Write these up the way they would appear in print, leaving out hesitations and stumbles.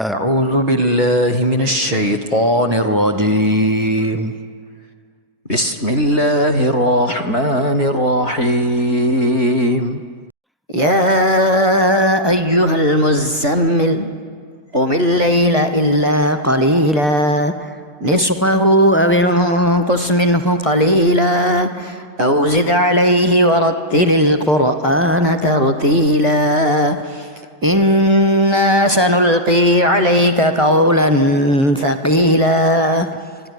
أعوذ بالله من الشيطان الرجيم. بسم الله الرحمن الرحيم. يا أيها المزمل قم الليل إلا قليلا نصفه أو انقص منه قليلا أو زد عليه ورتل القرآن ترتيلا إنا سنلقي عليك قولا ثقيلا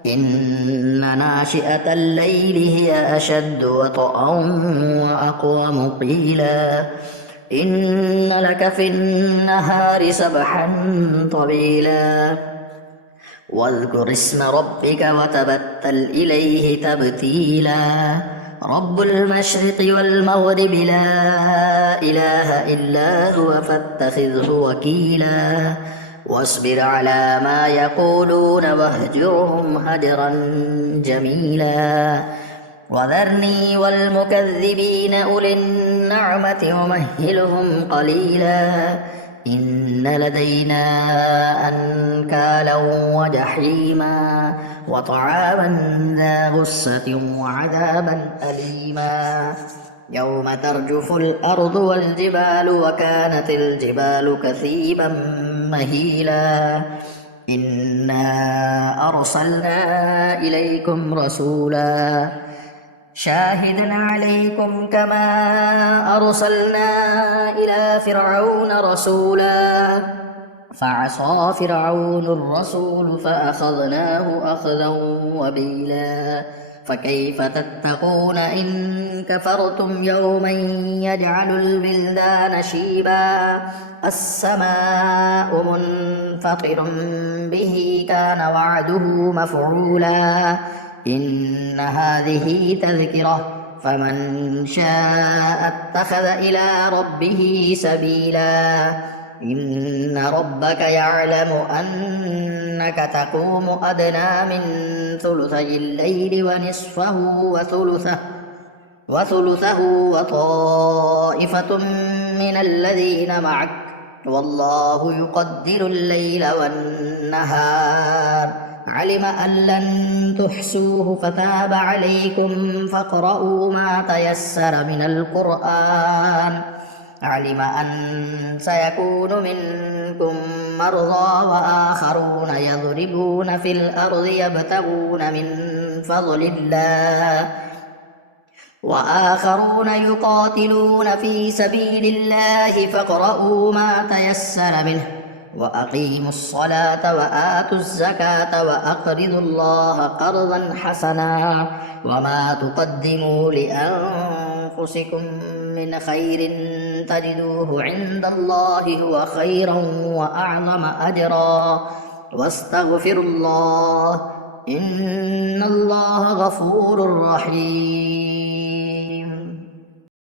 إن ناشئة الليل هي أشد وطئا وأقوم قيلا إن لك في النهار سبحا طويلا واذكر اسم ربك وتبتل إليه تبتيلا رب المشرق والمغرب لا إله إلا هو فاتخذه وكيلا واصبر على ما يقولون واهجرهم هجرا جميلا وذرني والمكذبين أولي النعمة ومهلهم قليلا إن لدينا أنكالا وجحيما وطعاما ذا غصة وعذابا أليما يوم ترجف الأرض والجبال وكانت الجبال كثيبا مهيلا إنا أرسلنا إليكم رسولا شاهدا عليكم كما أرسلنا إلى فرعون رسولا فعصى فرعون الرسول فأخذناه أخذا وبيلا فكيف تتقون إن كفرتم يوما يجعل البلدان شيبا السماء منفطر به كان وعده مفعولا إن هذه تذكرة فمن شاء اتخذ إلى ربه سبيلا إن ربك يعلم أنك تقوم أدنى من ثلثي الليل ونصفه وثلثه وطائفة من الذين معك والله يقدر الليل والنهار علم أن لن تحصوه فتاب عليكم فاقرؤوا ما تيسر من القرآن علم أن سيكون منكم مرضى وآخرون يضربون في الأرض يبتغون من فضل الله وآخرون يقاتلون في سبيل الله فاقرؤوا ما تيسر منه وأقيموا الصلاة وآتوا الزكاة وأقرضوا الله قرضا حسنا وما تقدموا لأنفسكم من خير تجدوه عند الله هو خيرا وأعظم أجرا واستغفروا الله إن الله غفور رحيم.